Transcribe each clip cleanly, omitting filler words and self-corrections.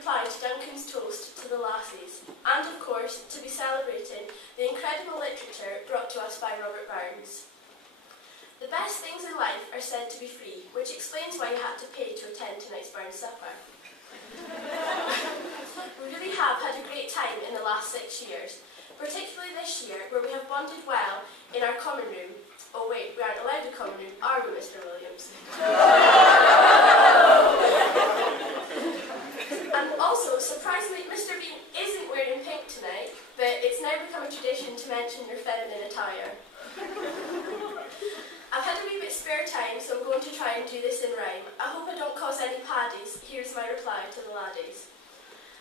reply to Duncan's toast to the lassies, and of course, to be celebrating the incredible literature brought to us by Robert Burns. The best things in life are said to be free, which explains why you had to pay to attend tonight's Burns supper. We really have had a great time in the last 6 years, particularly this year, where we have bonded well in our common room. Oh wait, we aren't allowed a common room, are we, Mr. Williams? And also, surprisingly, Mr. Bean isn't wearing pink tonight, but it's now become a tradition to mention your feminine attire. I've had a wee bit spare time, so I'm going to try and do this in rhyme. I hope I don't cause any paddies. Here's my reply to the laddies.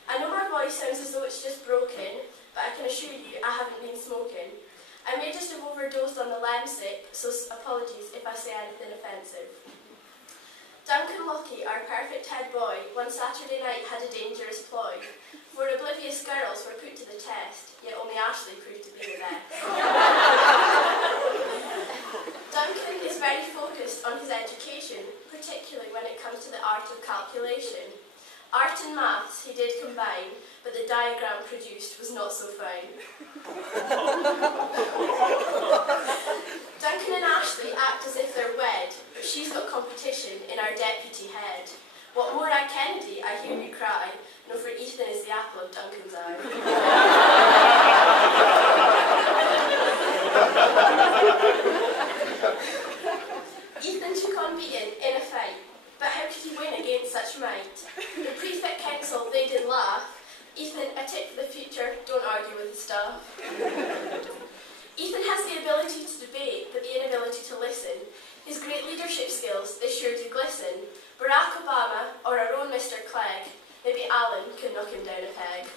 I know my voice sounds as though it's just broken, but I can assure you I haven't been smoking. I may just have overdosed on the lemsip, so apologies if I say anything offensive. Duncan Lucky, our perfect head boy, one Saturday night had a dangerous ploy. For oblivious girls were put to the test, yet only Ashley proved to be the best. Duncan is very focused on his education, particularly when it comes to the art of calculation. Art and maths he did combine, but the diagram produced was not so fine. Duncan and Ashley act as if they're wed, but she's got competition in our deputy head. What more I Kennedy, I hear you cry, no, for Ethan is the apple of Duncan's eye. Ethan took on beating in a fight, but how could he win against such might? The prefect council, they did laugh. Ethan, a tip for the future, don't argue with the staff. Ethan has the ability to debate, but the inability to listen. His great leadership skills, they sure do glisten. Barack Obama, or our own Mr. Clegg, maybe Alan could knock him down a peg.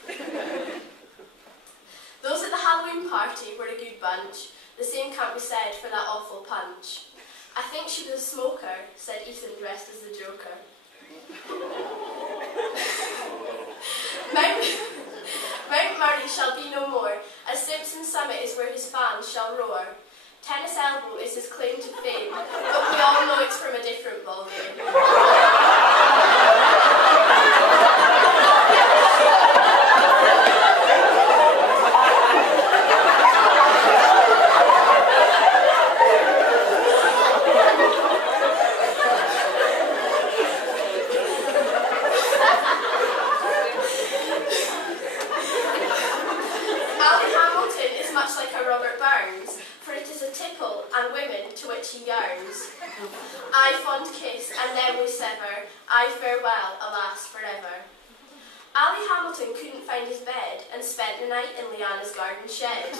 Those at the Halloween party were a good bunch. The same can't be said for that awful punch. I think she was a smoker, said Ethan dressed as the Joker. Mount Murray shall be no more, as Simpson's summit is where his fans shall roar. Tennis elbow is his claim to fame, but we all know it's from a different ballgame. I fond kiss, and then we sever. I farewell, alas, forever. Ali Hamilton couldn't find his bed and spent the night in Leanna's garden shed.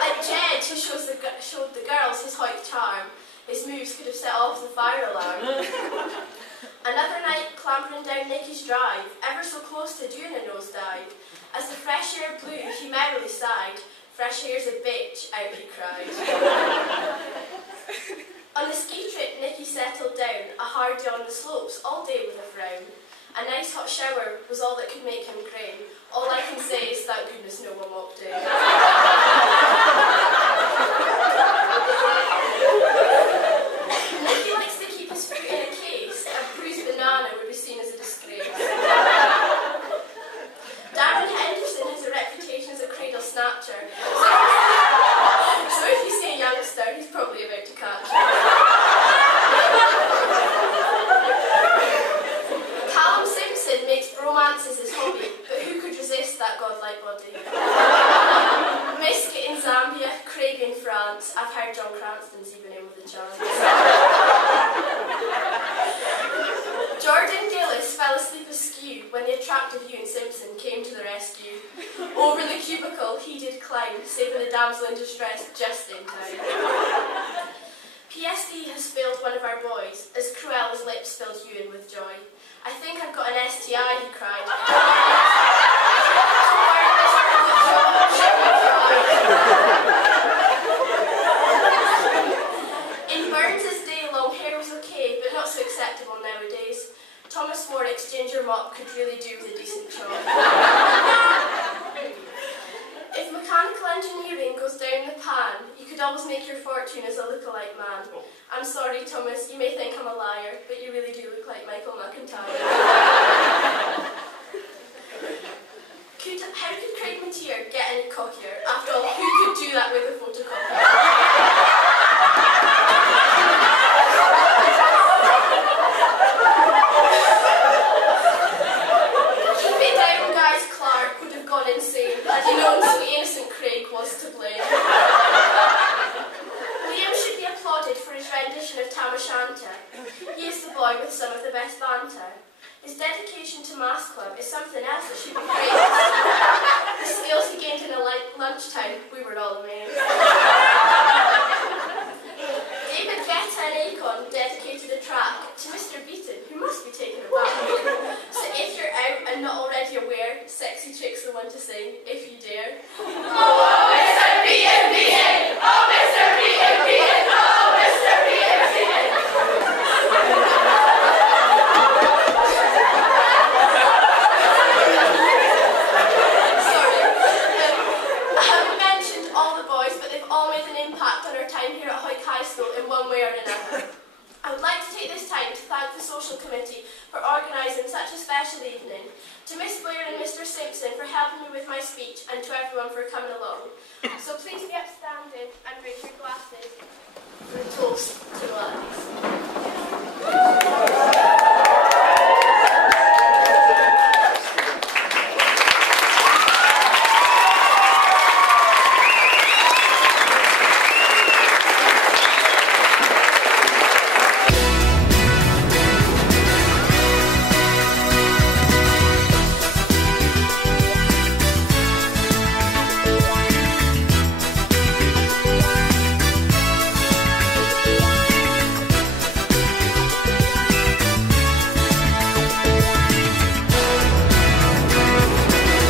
Like Jed, who showed the girls his white charm, his moves could have set off the fire alarm. Another night, clambering down Nicky's drive, ever so close to doing a nosedive. As the fresh air blew, he merrily sighed. Fresh air's a bitch, out he cried. On the ski trip, Nicky settled down, a hard day on the slopes, all day with a frown. A nice hot shower was all that could make him grin. All I can say is, thank goodness no one walked in. Nicky likes to keep his fruit in a case. A bruised banana would be seen as a disgrace. Darren Henderson has a reputation as a cradle snatcher. So if you see a youngster, he's probably about to catch him. Callum Simpson makes romances his hobby, but who could resist that godlike body? Miskit in Zambia, Craig in France. I've heard John Cranston's even in with a chance. Jordan Gillis fell asleep askew when the attractive Ewan Simpson came to the rescue. Over the cubicle he did climb, saving the damsel in distress just in time. PSD has failed one of our boys, as Cruella's lips filled Ewan with joy. I think I've got an STI, he cried. In Burns' day, long hair was okay, but not so acceptable nowadays. Thomas Warwick's ginger mop could really do with a decent chop. If mechanical engineering goes down the pan, you could always make your fortune as a lookalike man. I'm sorry, Thomas, you may think I'm a liar, but you really do look like Michael McIntyre. How could Craig Mateer get any cockier? After all, who could do that with a photocopy? Keep it down, guys. Clark would have gone insane had he known so innocent Craig was to blame. Liam should be applauded for his rendition of Tam O'Shanter. He is the boy with some of the best banter. His dedication to Maths Club is something else that should be praised. The skills he gained in a lunchtime, we were all amazed. David Guetta and Akon dedicated a track to Mr. Beaton, who must be taken aback. So if you're out and not already aware, Sexy Chick's the one to sing, if you dare. Oh, Mr. Beaton, Beaton! Oh, Mr. Beaton, Beaton! Oh, Mr. Beaton, Beaton! I would like to take this time to thank the Social Committee for organising such a special evening, to Miss Blair and Mr. Simpson for helping me with my speech, and to everyone for coming along. So please be upstanding and raise your glasses for a toast to the laddies.